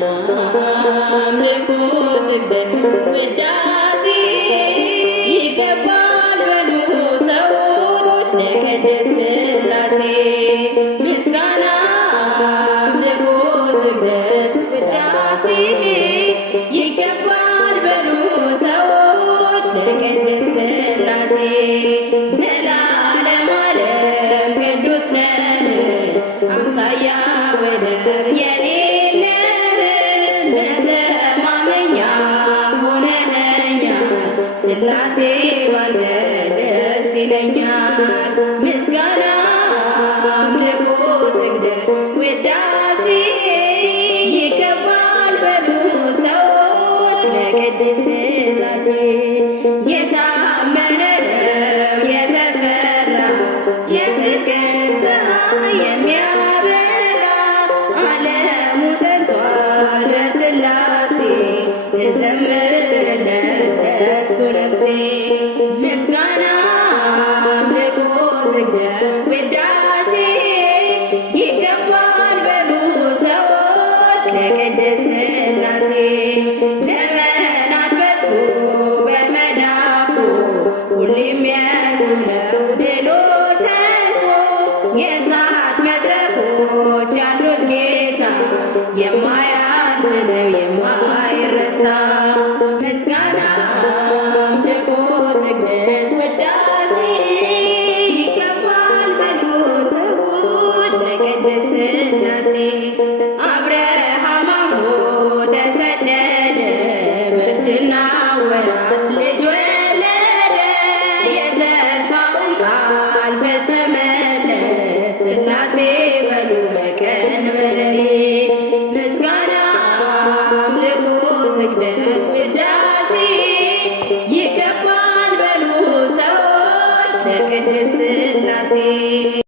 አምልኮ ስግደት ውዳሴ ይገባል በሉ ሰዎች ለቅድስት ሥላሴ። ምስጋና አምልኮ ስግደት ውዳሴ ይገባል በሉ ሰዎች ለቅድስት ሥላሴ። ዘላለም ዓለም ቅዱስ ነህ አምሳያ ወደር የሌለህ መተማመኛ ሆነኸኛል ሥላሴ ባንተ ደስ ይለኛል። ምስጋና አምልኮ ስግደት ውዳሴ ይገባል በሉ ሰዎች ለቅድስት ሥላሴ። የታመነ ነው የተፈራ የጽድቅን ፀሐይ የሚያበራ ዓለሙ ጸንቷል በሥላሴ ትዘምርለት ለእሱ ነፍሴ። ምስጋና አምልኮ ስግደት ውዳሴ ይገባል በሉ ሰዎች ለቅድስት ሥላሴ። ዘመናት በርቱ በመዳፉ ሁሌም የእሱ ነው ድሉ ሰልፉ። የእሳት መድረኮች ያሉት ጌታ የማያልፍ ነው የማይረታ። ምስጋና አምልኮ ስግደት ውዳሴ ይገባል በሉ ሰዎች ለቅድስት ሥላሴ። አብርሃም አምኖ ተሰደደ በእርጅና ወራት ልጅ ወለደ። የተስፋውን ቃል ፈጸመለት ሥላሴ በሉ በቀን በሌሊት። ምስጋና አምልኮ ስግደት ውዳሴ ይገባል በሉ ሰዎች ለቅድስት ሥላሴ።